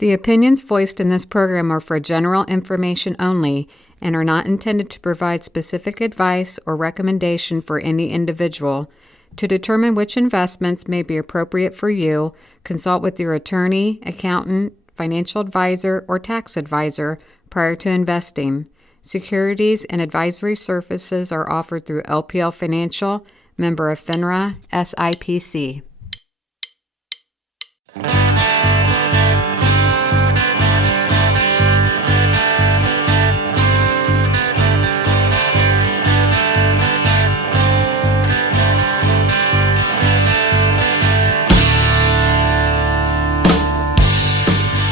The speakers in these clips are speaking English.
The opinions voiced in this program are for general information only and are not intended to provide specific advice or recommendation for any individual. To determine which investments may be appropriate for you, consult with your attorney, accountant, financial advisor, or tax advisor prior to investing. Securities and advisory services are offered through LPL Financial, member of FINRA, SIPC.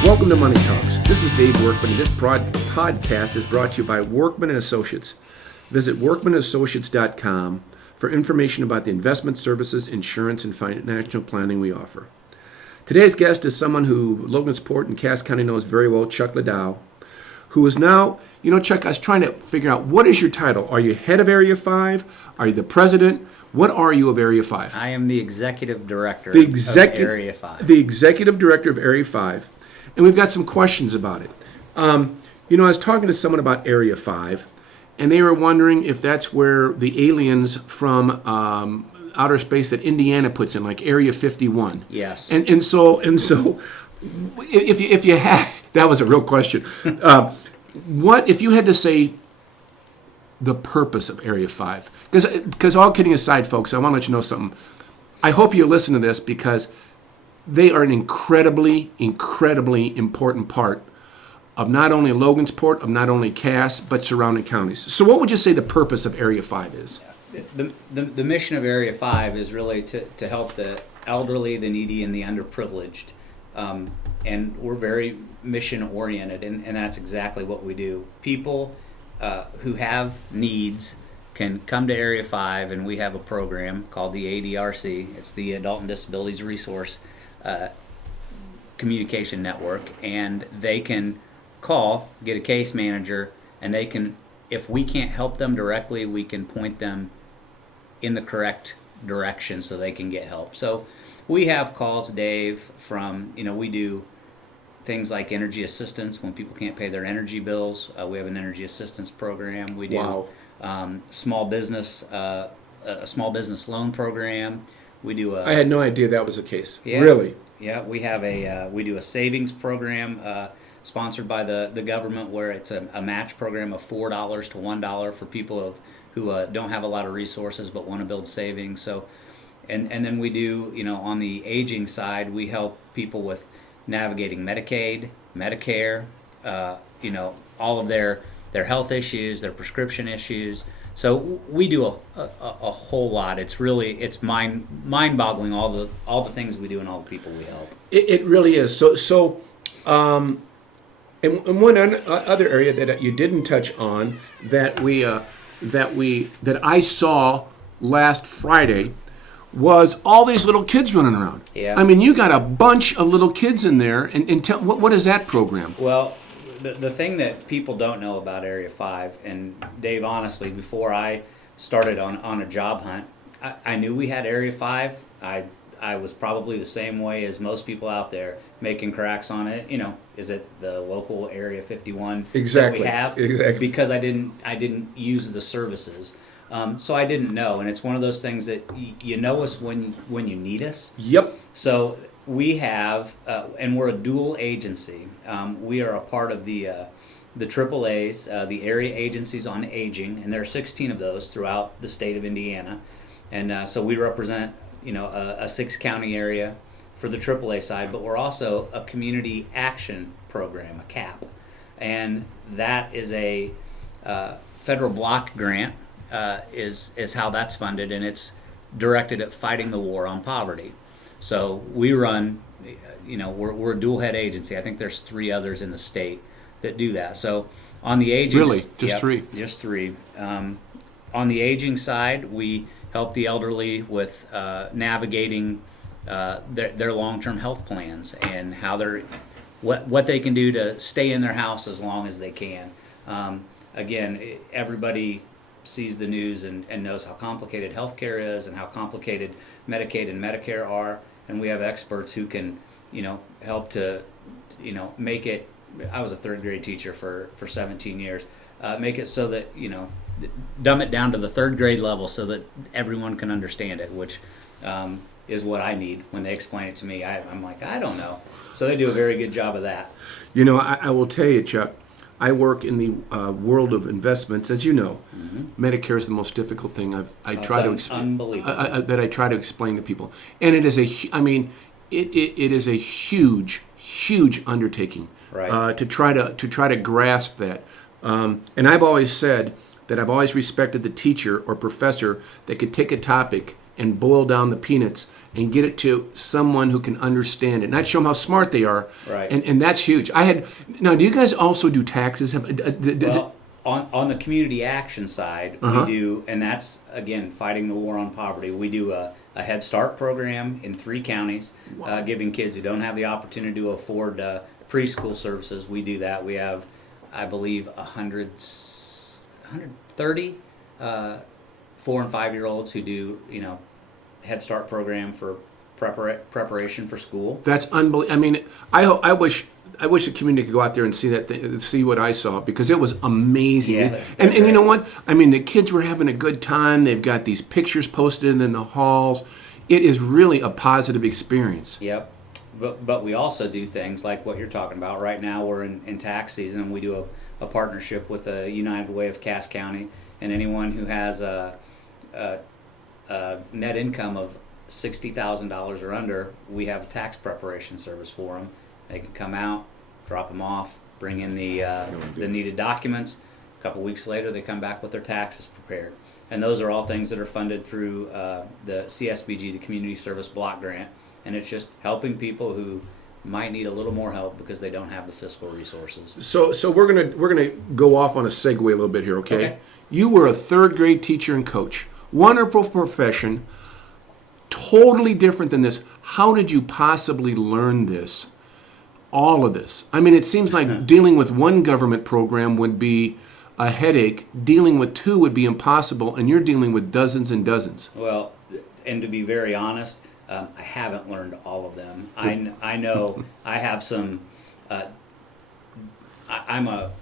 Welcome to Money Talks. This is Dave Workman, and this podcast is brought to you by Workman & Associates. Visit workmanassociates.com for information about the investment services, insurance, and financial planning we offer. Today's guest is someone who Logansport and Cass County knows very well, Chuck Ladow, who is now, Chuck, I was trying to figure out, what is your title? Are you head of Area 5? Are you the president? What are you of Area 5? I am the executive director of Area 5. The executive director of Area 5. And we've got some questions about it. I was talking to someone about Area 5, and they were wondering if that's where the aliens from outer space that Indiana puts in, like Area 51. Yes. And so if you had, that was a real question. What if you had to say the purpose of Area 5? Because all kidding aside, folks, I want to let you know something. I hope you listen to this because they are an incredibly, incredibly important part of not only Logansport, of not only Cass, but surrounding counties. So what would you say the purpose of Area 5 is? The mission of Area 5 is really to help the elderly, the needy, and the underprivileged. And we're very mission-oriented, and that's exactly what we do. People who have needs can come to Area 5, and we have a program called the ADRC. It's the Adult and Disabilities Resource Communication Network, and they can call, get a case manager, and they can, if we can't help them directly, we can point them in the correct direction so they can get help. So we have calls, Dave, from, we do things like energy assistance when people can't pay their energy bills. We have an energy assistance program. We do small business loan program. We do I had no idea that was the case. Yeah, really? Yeah, we have we do a savings program sponsored by the government where it's a match program of $4 to $1 for people who don't have a lot of resources but want to build savings. So, and then we do, on the aging side, we help people with navigating Medicaid, Medicare, all of their health issues, their prescription issues. So we do a whole lot. It's mind-boggling all the things we do and all the people we help. It really is. So and one other area that you didn't touch on that I saw last Friday was all these little kids running around. Yeah. I mean, you got a bunch of little kids in there, and tell what is that program? Well, the thing that people don't know about Area 5, and Dave, honestly, before I started on a job hunt, I knew we had Area 5. I was probably the same way as most people out there, making cracks on it. Is it the local Area 51 exactly. that we have? Exactly. Because I didn't use the services. So I didn't know, and it's one of those things that you know us when you need us. Yep. So we have, and we're a dual agency. We are a part of the AAAs, the Area Agencies on Aging, and there are 16 of those throughout the state of Indiana. And so we represent, a 6-county area for the AAA side, but we're also a community action program, a CAP. And that is a federal block grant, is how that's funded, and it's directed at fighting the war on poverty. So we run, we're a dual head agency. I think there's 3 others in the state that do that. So on the aging, really, just 3, just 3. On the aging side, we help the elderly with navigating their long-term health plans and how what they can do to stay in their house as long as they can. Again, everybody sees the news and knows how complicated healthcare is and how complicated Medicaid and Medicare are, and we have experts who can help to, make it. I was a third grade teacher for 17 years. Make it so that, dumb it down to the third grade level so that everyone can understand it, which is what I need when they explain it to me. I'm like, I don't know. So they do a very good job of that. I will tell you, Chuck, I work in the world of investments. As you know, Medicare is the most difficult thing I try to explain to people. And it is it is a huge undertaking, right. to try to grasp that. And I've always said that I've always respected the teacher or professor that could take a topic and boil down the peanuts and get it to someone who can understand it, not show them how smart they are. Right. And that's huge. Now, do you guys also do taxes? Well, on the community action side, we do, and that's, again, fighting the war on poverty. We do a Head Start program in 3 counties, giving kids who don't have the opportunity to afford preschool services. We do that. We have, I believe, 130 4- and 5-year-olds who do, Head Start program for preparation for school. That's unbelievable. I wish the community could go out there and see that, see what I saw, because it was amazing. Yeah, and you know what? The kids were having a good time. They've got these pictures posted in the halls. It is really a positive experience. Yep. But we also do things like what you're talking about. Right now we're in tax season, and we do a partnership with the United Way of Cass County, and anyone who has a net income of $60,000 or under, we have a tax preparation service for them. They can come out, drop them off, bring in the needed documents. A couple weeks later, they come back with their taxes prepared. And those are all things that are funded through the CSBG, the Community Service Block Grant. And it's just helping people who might need a little more help because they don't have the fiscal resources. So we're gonna go off on a segue a little bit here, okay? You were a third grade teacher and coach. Wonderful profession, totally different than this. How did you possibly learn this? All of this. It seems like dealing with one government program would be a headache. Dealing with 2 would be impossible, and you're dealing with dozens and dozens. Well, and to be very honest, I haven't learned all of them. I know I have some. I'm a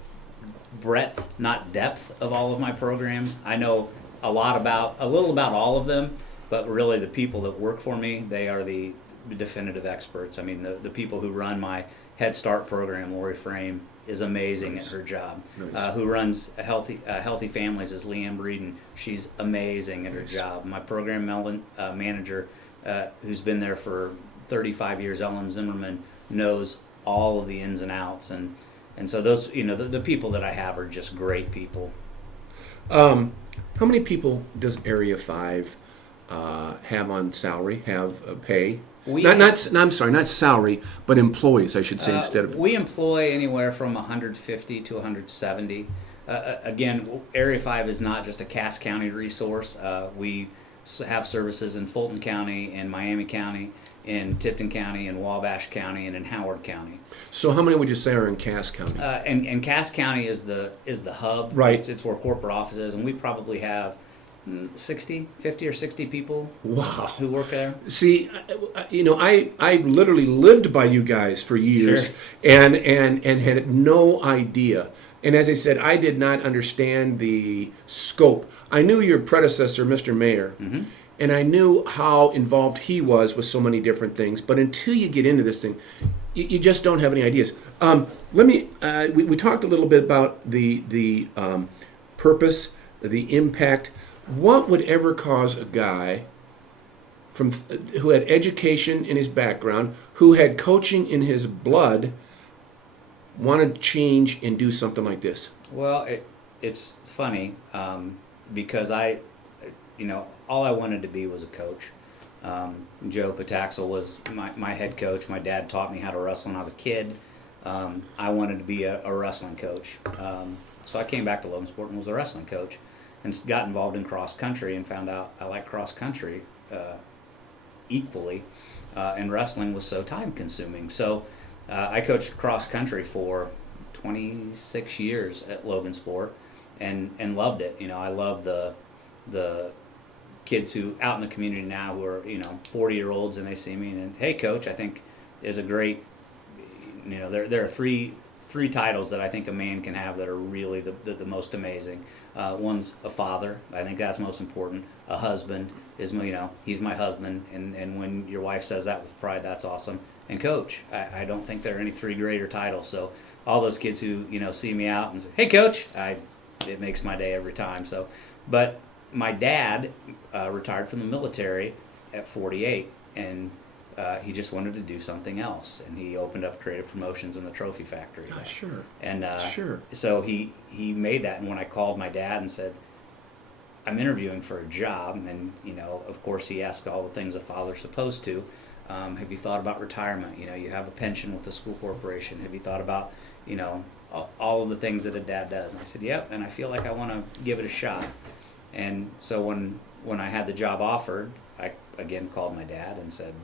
breadth, not depth, of all of my programs. I know a little about all of them, but really the people that work for me, they are the definitive experts. The people who run my Head Start program, Lori Frame, is amazing at her job. Nice. Who runs Healthy Families is Leanne Breeden. She's amazing at her job. My program manager, who's been there for 35 years, Ellen Zimmerman, knows all of the ins and outs. And so those, the people that I have are just great people. How many people does Area 5 have on salary, have pay? I'm sorry, not salary, but employees, I should say, instead of... We employ anywhere from 150 to 170. Again, Area 5 is not just a Cass County resource. We have services in Fulton County, in Miami County, in Tipton County, in Wabash County, and in Howard County. So how many would you say are in Cass County? And Cass County is the hub. Right. It's where corporate office is, and we probably have 50 or 60 people. Wow. Who work there. See, I literally lived by you guys for years. Sure. and had no idea. And as I said, I did not understand the scope. I knew your predecessor, Mr. Mayor, and I knew how involved he was with so many different things. But until you get into this thing, you just don't have any ideas. We talked a little bit about the purpose, the impact. What would ever cause a guy who had education in his background, who had coaching in his blood, want to change and do something like this? Well, it's funny because all I wanted to be was a coach. Joe Pataxel was my head coach. My dad taught me how to wrestle when I was a kid. I wanted to be a wrestling coach. So I came back to Logansport and was a wrestling coach and got involved in cross country and found out I like cross country equally. And wrestling was so time consuming. So I coached cross country for 26 years at Logansport and loved it. I love the kids who out in the community now who are 40-year-olds and they see me and, hey coach, I think is a great, there are three titles that I think a man can have that are really the most amazing. One's a father. I think that's most important. A husband is, he's my husband, and when your wife says that with pride, that's awesome. And coach. I don't think there are any three greater titles. So all those kids who see me out and say, "Hey, coach," it makes my day every time. So, but my dad retired from the military at 48, and he just wanted to do something else, and he opened up Creative Promotions in the Trophy Factory. Sure. And sure. So he made that, and when I called my dad and said, "I'm interviewing for a job," and of course he asked all the things a father's supposed to. Have you thought about retirement? You have a pension with the school corporation. Have you thought about all of the things that a dad does? And I said, "Yep," and I feel like I want to give it a shot. And so when I had the job offered, I again called my dad and said,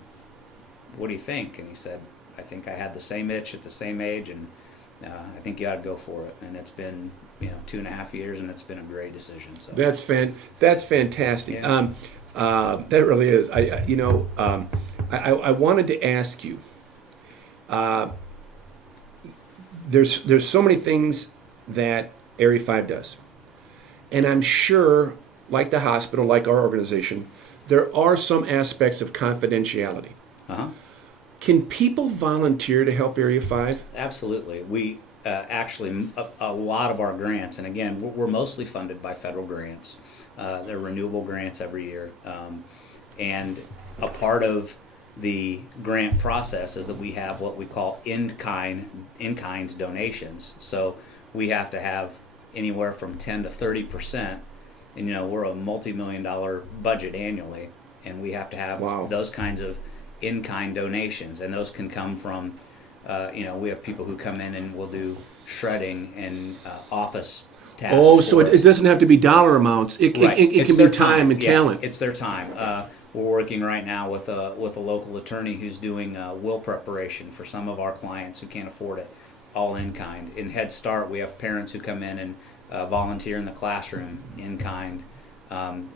"What do you think?" And he said, "I think I had the same itch at the same age, and I think you ought to go for it." And it's been 2.5 years, and it's been a great decision. So that's fantastic. Yeah. That really is. I wanted to ask you. There's so many things that Area 5 does, and I'm sure, like the hospital, like our organization, there are some aspects of confidentiality. Uh-huh. Can people volunteer to help Area 5? Absolutely. We actually, a lot of our grants, and again, we're mostly funded by federal grants. They're renewable grants every year. And a part of the grant process is that we have what we call in-kind donations. So we have to have anywhere from 10 to 30%, and we're a multi-million-dollar budget annually, and we have to have those kinds of in-kind donations, and those can come from, we have people who come in and will do shredding and office tasks. Oh, so it doesn't have to be dollar amounts. It can be time and talent. It's their time. We're working right now with a local attorney who's doing will preparation for some of our clients who can't afford it, all in kind. In Head Start, we have parents who come in and volunteer in the classroom in kind.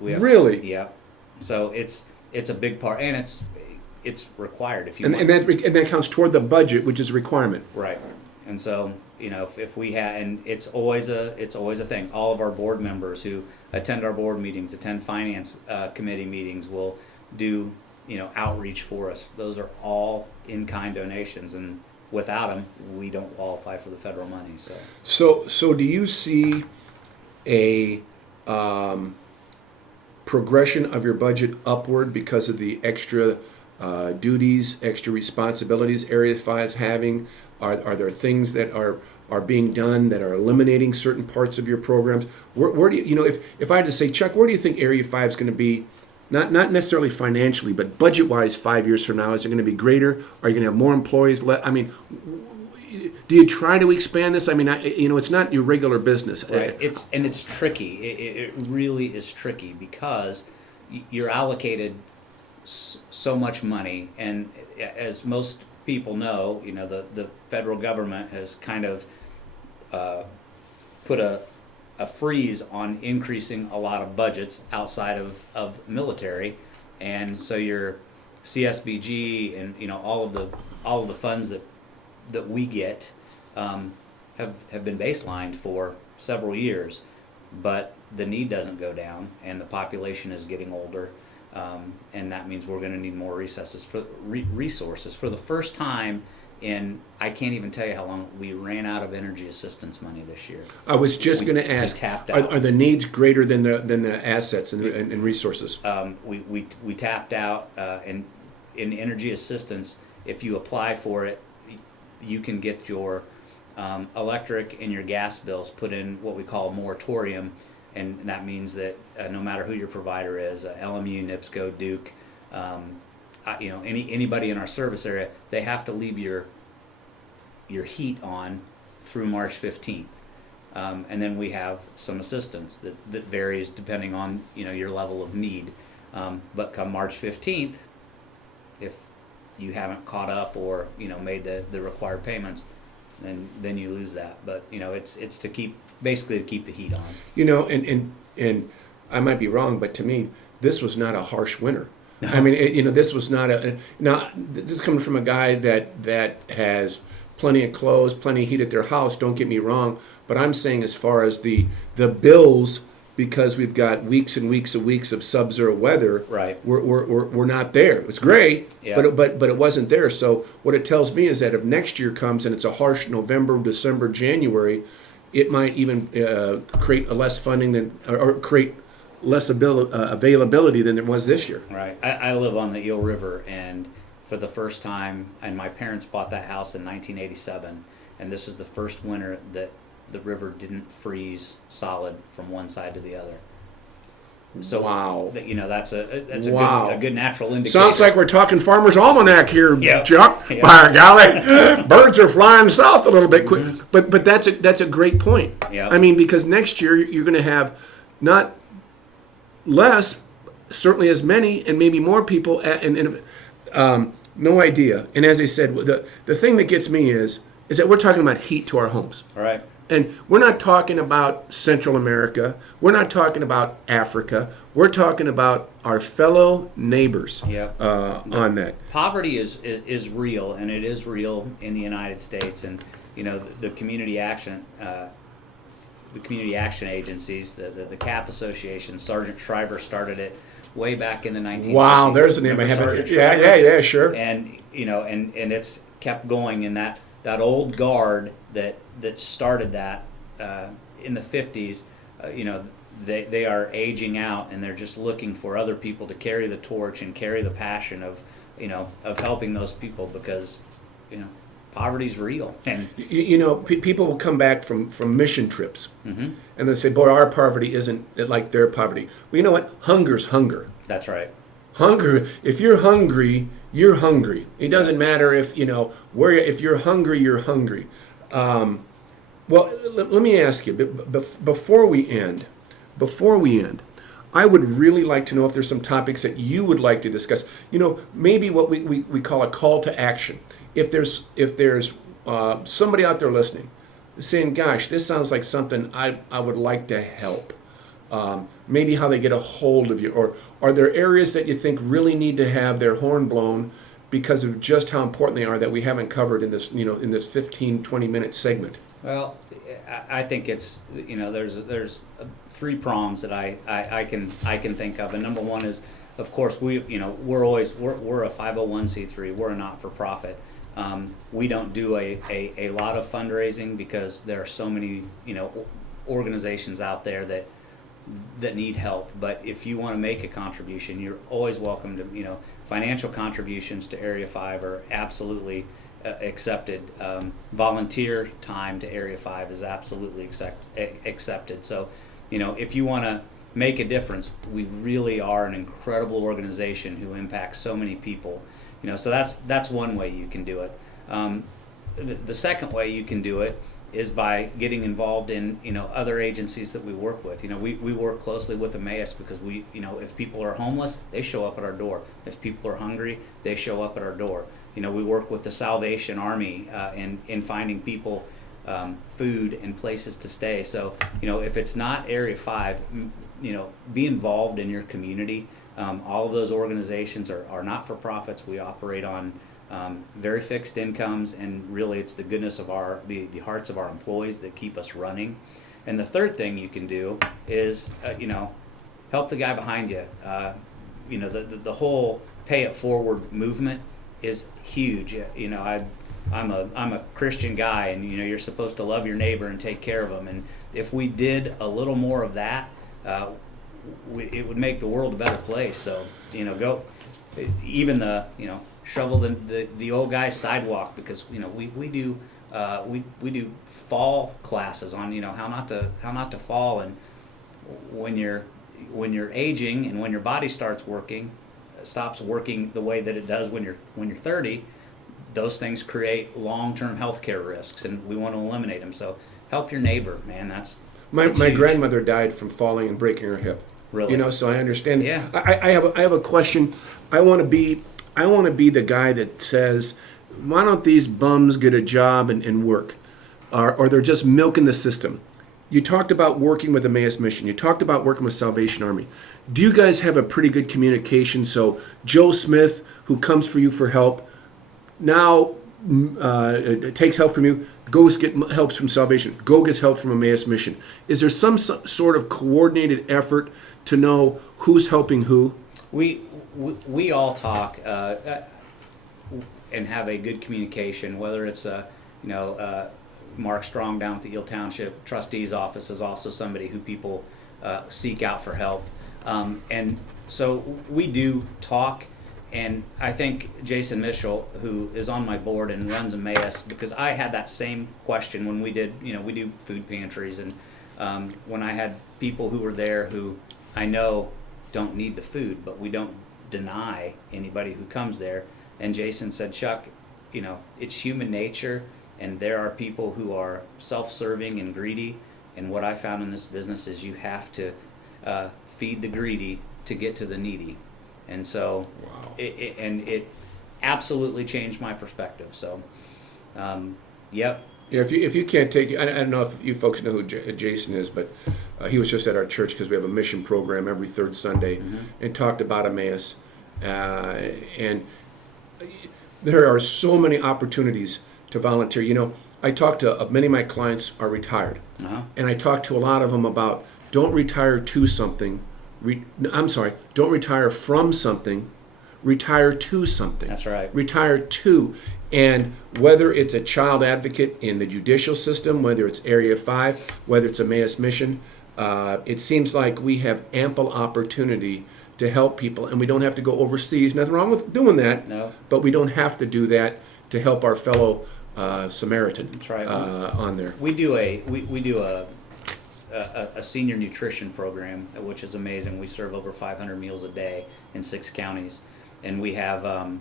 Really? Yeah. So it's a big part, and it's required if you and that counts toward the budget, which is a requirement. Right. And so if we have, and it's always a thing. All of our board members who attend our board meetings, attend finance committee meetings, will do outreach for us. Those are all in-kind donations, and without them, we don't qualify for the federal money. So do you see a progression of your budget upward because of the extra duties, extra responsibilities Area 5's having? Are there things that are being done that are eliminating certain parts of your programs? Where do you, if I had to say, Chuck, where do you think Area 5 is going to be, not necessarily financially, but budget-wise 5 years from now? Is it going to be greater? Are you going to have more employees? Do you try to expand this? It's not your regular business. Right. It's tricky. It really is tricky because you're allocated so much money, and as most people know, the federal government has kind of put a freeze on increasing a lot of budgets outside of military, and so your CSBG and all of the funds that we get have been baselined for several years, but the need doesn't go down, and the population is getting older. And that means we're going to need more resources for the first time in, I can't even tell you how long, we ran out of energy assistance money this year. I was just going to ask, are the needs greater than the assets and resources? We tapped out, and in energy assistance, if you apply for it, you can get your electric and your gas bills put in what we call a moratorium. And that means that no matter who your provider is, LMU, NIPSCO, Duke, anybody in our service area, they have to leave your heat on through March 15th. And then we have some assistance that varies depending on your level of need. But come March 15th, if you haven't caught up or made the required payments, then you lose that. But it's to keep the heat on. And I might be wrong, but to me, this was not a harsh winter. I mean, this was not this is coming from a guy that has plenty of clothes, plenty of heat at their house. Don't get me wrong, but I'm saying as far as the bills, because we've got weeks and weeks of sub-zero weather. Right. We're not there. It's great, Yeah. but it wasn't there. So what it tells me is that if next year comes and it's a harsh November, December, January, it might even create a less funding than or create less availability than there was this year. Right. I live on the Eel River, and for the first time, and my parents bought that house in 1987, and this is the first winter that the river didn't freeze solid from one side to the other. So wow, that's wow. a good natural indicator. Sounds like we're talking Farmer's Almanac here, Yeah. Chuck. Yeah. By golly, birds are flying south a little bit quick. But that's a great point. Yeah. I mean, because next year you're going to have not less, certainly as many, and maybe more people. No idea. And as I said, the thing that gets me is that we're talking about heat to our homes. All right. And we're not talking about Central America. We're not talking about Africa. We're talking about our fellow neighbors. Yeah. On that. Poverty is real, and it is real in the United States. And the community action agencies, the CAP Association, Sergeant Shriver started it way back in the 1950s. Wow, there's the name I haven't. Yeah, sure. And and it's kept going in that old guard that started that in the 50s. They are aging out, and they're just looking for other people to carry the torch and carry the passion of helping those people, because poverty's real. And people will come back from mission trips, mm-hmm. and they say, "Boy, our poverty isn't like their poverty." Well, you know what? Hunger's hunger. That's right. Hunger. If you're hungry, you're hungry. It doesn't matter if if you're hungry, you're hungry. Well, let me ask you before we end. I would really like to know if there's some topics that you would like to discuss. Maybe what we call a call to action. If there's somebody out there listening, saying, "Gosh, this sounds like something I would like to help." Maybe how they get a hold of you, or are there areas that you think really need to have their horn blown because of just how important they are that we haven't covered in this 15-20 minute segment? Well, I think it's there's three prongs that I can think of, and number one is, of course, we're a 501c3. We're a not-for-profit. We don't do a lot of fundraising because there are so many organizations out there that need help. But if you want to make a contribution, you're always welcome to. Financial contributions to Area 5 are absolutely accepted. Volunteer time to Area 5 is absolutely accepted. So, if you want to make a difference, we really are an incredible organization who impacts so many people. So that's one way you can do it. The second way you can do it is by getting involved in other agencies that we work with. We work closely with Emmaus because if people are homeless, they show up at our door. If people are hungry, they show up at our door. We work with the Salvation Army in finding people food and places to stay. So if it's not Area 5, be involved in your community. All of those organizations are not-for-profits. We operate on very fixed incomes, and really it's the goodness of the hearts of our employees that keep us running. And the third thing you can do is help the guy behind you. The whole pay it forward movement is huge. I'm a Christian guy, and you're supposed to love your neighbor and take care of them. And if we did a little more of that, it would make the world a better place. So go even shovel the old guy's sidewalk, because we do fall classes on how not to fall. And when you're aging and when your body stops working the way that it does when you're 30, those things create long-term health care risks, and we want to eliminate them. So help your neighbor, man. That's my grandmother died from falling and breaking her hip. Really? So I understand. Yeah. I have a question. I want to be the guy that says, why don't these bums get a job and work, or they're just milking the system? You talked about working with Emmaus Mission. You talked about working with Salvation Army. Do you guys have a pretty good communication? So Joe Smith, who comes for you for help, now takes help from you, goes get helps from Salvation, go gets help from Emmaus Mission. Is there some sort of coordinated effort to know who's helping who? We all talk and have a good communication. Whether it's Mark Strong down at the Eel Township Trustee's office is also somebody who people seek out for help, and so we do talk. And I think Jason Mitchell, who is on my board and runs Emmaus, because I had that same question when we did, we do food pantries, and when I had people who were there who I know don't need the food, but we don't deny anybody who comes there. And Jason said, Chuck, it's human nature, and there are people who are self-serving and greedy. And what I found in this business is you have to feed the greedy to get to the needy. And so, wow. it absolutely changed my perspective. So, yep. Yeah, if you can't take it, I don't know if you folks know who Jason is, but he was just at our church because we have a mission program every third Sunday, and talked about Emmaus. And there are so many opportunities to volunteer. I talk to many of my clients are retired, and I talk to a lot of them about don't retire to something. Don't retire from something, retire to something. That's right. Retire to. And whether it's a child advocate in the judicial system, whether it's Area 5, whether it's Emmaus Mission, it seems like we have ample opportunity to help people, and we don't have to go overseas. Nothing wrong with doing that, no. But we don't have to do that to help our fellow Samaritan. That's right. On there. We do a senior nutrition program, which is amazing. We serve over 500 meals a day in 6 counties, and we have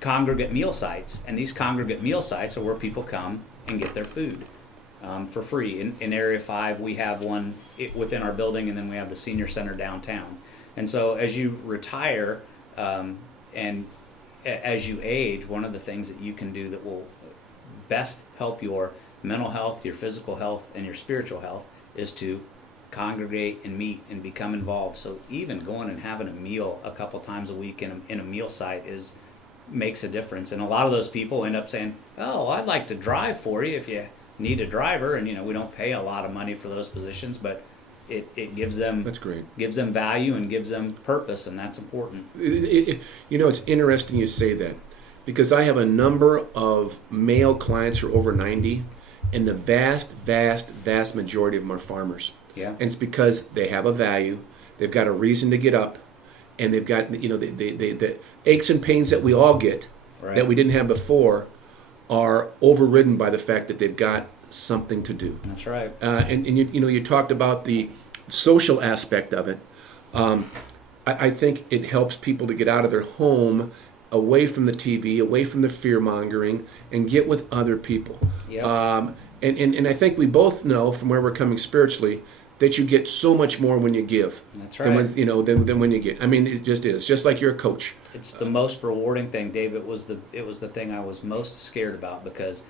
congregate meal sites, and these congregate meal sites are where people come and get their food for free. In Area 5, we have one within our building, and then we have the senior center downtown. And so as you retire and as you age, one of the things that you can do that will best help your mental health, your physical health, and your spiritual health is to congregate and meet and become involved. So even going and having a meal a couple times a week in a meal site makes a difference. And a lot of those people end up saying, oh, I'd like to drive for you if you need a driver. And we don't pay a lot of money for those positions, but it gives them, that's great, gives them value and gives them purpose, and that's important. It's interesting you say that, because I have a number of male clients who are over 90, and the vast majority of them are farmers. Yeah. And it's because they have a value, they've got a reason to get up, and they've got the aches and pains that we all get, right, that we didn't have before, are overridden by the fact that they've got something to do. That's right. And you talked about the social aspect of it. I think it helps people to get out of their home, away from the TV, away from the fear mongering, and get with other people. Yeah. And I think we both know from where we're coming spiritually that you get so much more when you give. That's right. Than when you get. I mean, it just is. Just like you're a coach. It's the most rewarding thing, Dave. It was the thing I was most scared about, because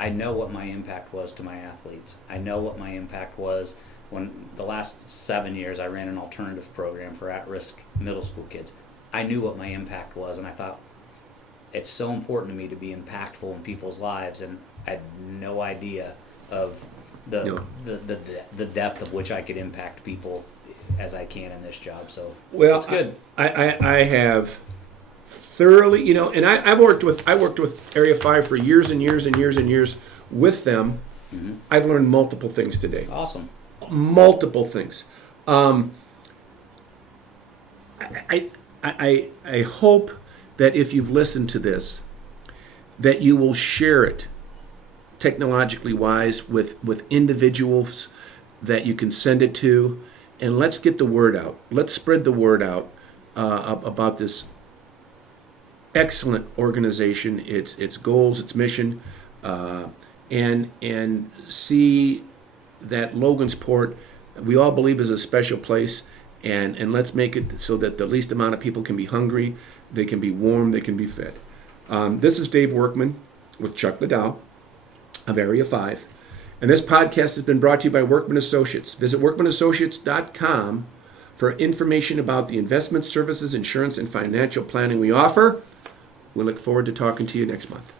I know what my impact was to my athletes. I know what my impact was when the last 7 years I ran an alternative program for at-risk middle school kids. I knew what my impact was, and I thought it's so important to me to be impactful in people's lives, and I had no idea of the depth of which I could impact people as I can in this job. So it's good. I have thoroughly, and I worked with Area 5 for years and years and years and years with them. Mm-hmm. I've learned multiple things today. Awesome. Multiple things. I hope that if you've listened to this, that you will share it technologically wise with individuals that you can send it to, and let's get the word out. Let's spread the word out about this excellent organization, its goals, its mission, and see that Logansport, we all believe, is a special place, and let's make it so that the least amount of people can be hungry, they can be warm, they can be fed. This is Dave Workman with Chuck Ladow of Area 5, And this podcast has been brought to you by Workman Associates. Visit workmanassociates.com for information about the investment services, insurance, and financial planning we offer. We look forward to talking to you next month.